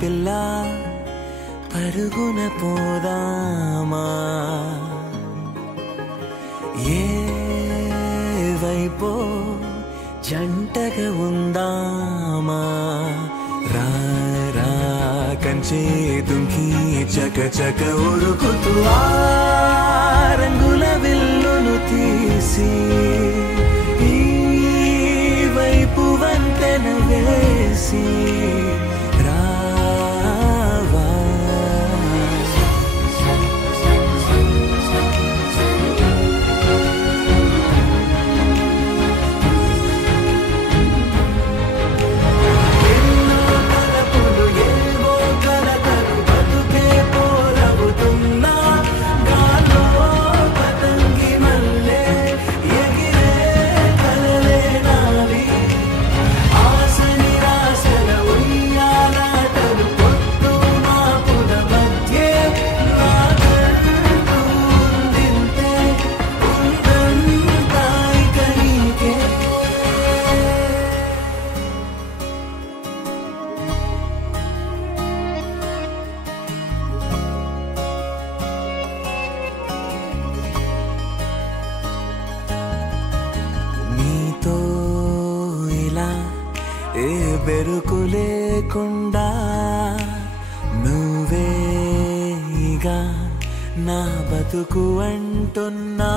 పిల్ల పరుగున పోదామా ఏ వైపో జంటగా ఉందామా రా రా కంచే దుంకి చక చక ఉరుకుతూ ఆ రంగుల విల్లును తీసి ఈ వైపు వంతెన వేసి ఏ బెరుకు లేకుండా నువ్వేగా నా బతుకు అంటున్నా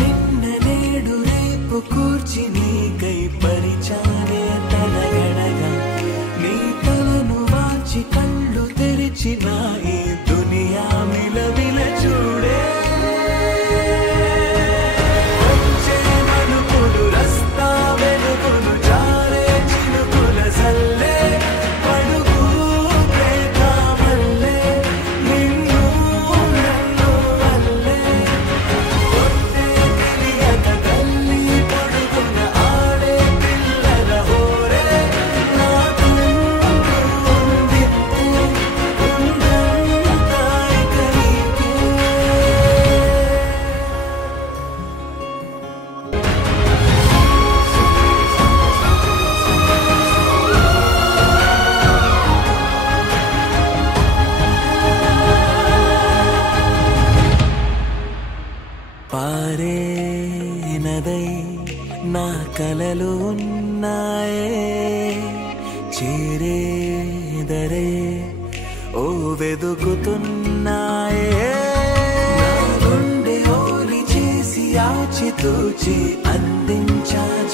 నిన్న నేడు రేపు కూర్చి నీకై పరిచానే తలగడగా నీ తలను వాచి కళ్ళు తెరిచిన ఈ దునియా మిలవిల చూడే పారే నదై నా కలలు ఉన్నాయే చేరేదరే ఓ వెదుకుతున్నాయే నా గుండె ఓలి చేసి ఆచితూచి అందించాలి